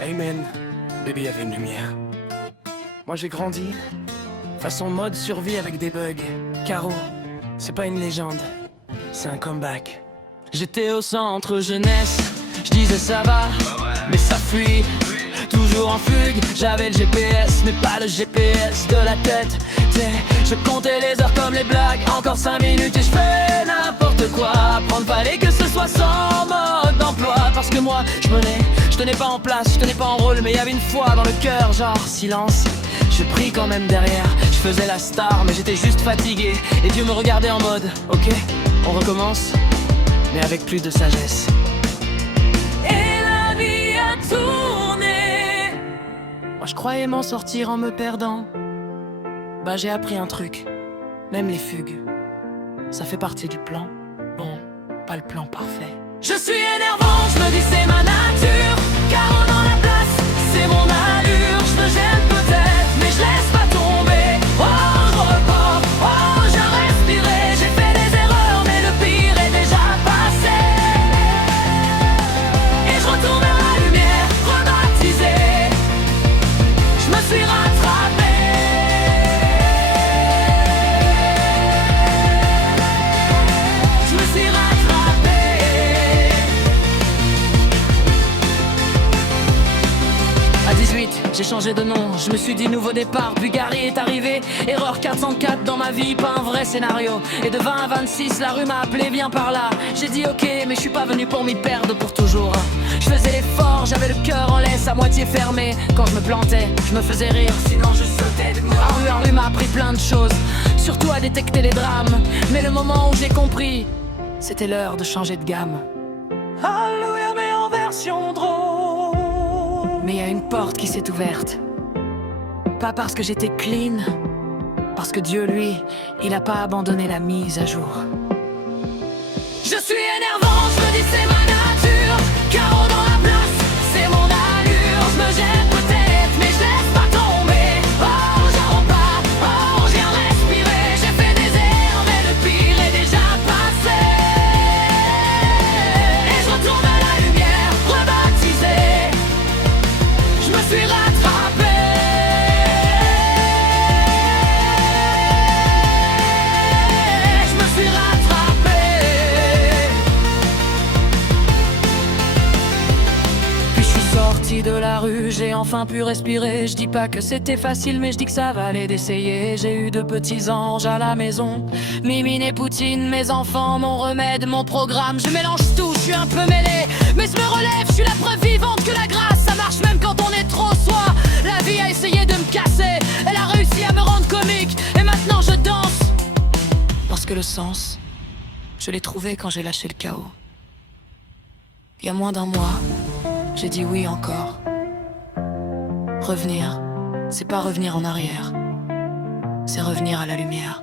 Hey man, bébé avait une lumière. Moi j'ai grandi, façon mode survie avec des bugs. Caro, c'est pas une légende, c'est un comeback. J'étais au centre jeunesse, je disais ça va, mais ça fuit. Toujours en fugue, j'avais le GPS, mais pas le GPS de la tête. T'sais, je comptais les heures comme les blagues, encore 5 minutes et je fais n'importe quoi. Apprendre fallait que ce soit sans mode d'emploi. Parce que moi, je tenais pas en place, je tenais pas en rôle. Mais y'avait une foi dans le cœur, genre silence. Je prie quand même derrière, je faisais la star, mais j'étais juste fatigué. Et Dieu me regardait en mode, ok, on recommence, mais avec plus de sagesse. Et la vie a tourné. Moi je croyais m'en sortir en me perdant. Bah j'ai appris un truc, même les fugues, ça fait partie du plan. Bon, pas le plan parfait. Je suis énervant, je me dis c'est ma nature. Caro dans la place, c'est mon allure. Je me gêne peut-être, mais je laisse pas tomber. Oh, je repars, oh, j'ai respiré. J'ai fait des erreurs, mais le pire est déjà passé. Et je retourne vers la lumière, rebaptisé. Je me suis rattrapé. Je me suis rattrapé. À 18, j'ai changé de nom, je me suis dit nouveau départ, puis Gary est arrivé. Erreur 404 dans ma vie, pas un vrai scénario. Et de 20 à 26, la rue m'a appelé, viens par là. J'ai dit ok, mais je suis pas venu pour m'y perdre pour toujours. Je faisais l'effort, j'avais le cœur en laisse à moitié fermé. Quand je me plantais, je me faisais rire, sinon je sautais de moi. En rue m'a appris plein de choses, surtout à détecter les drames. Mais le moment où j'ai compris, c'était l'heure de changer de gamme. Alléluia, mais en version drôle. Mais y a une porte qui s'est ouverte. Pas parce que j'étais clean, parce que Dieu, lui, il a pas abandonné la mise à jour. Je suis énervant, je me dis c'est ma nature. Caro dans la place, c'est mon allure. Je me gêne peut-être, mais je laisse pas tomber. Oh, j'en repars, oh, je viens respirer. J'ai fait des erreurs, mais le pire est déjà passé. Et je retourne à la lumière, rebaptisé. Je me suis rattrapé. Je me suis rattrapé. Puis je suis sorti de la rue, j'ai enfin pu respirer. Je dis pas que c'était facile, mais je dis que ça valait d'essayer. J'ai eu de petits anges à la maison, Mimine et Poutine, mes enfants, mon remède, mon programme. Je mélange tout, je suis un peu mêlé, mais je me relève, je suis la preuve vivante que la grâce, ça marche même quand on est trop soi. La vie a essayé de me casser, elle a réussi à me rendre comique, et maintenant je danse. Parce que le sens, je l'ai trouvé quand j'ai lâché le chaos. Il y a moins d'un mois, j'ai dit oui encore. Revenir, c'est pas revenir en arrière, c'est revenir à la lumière.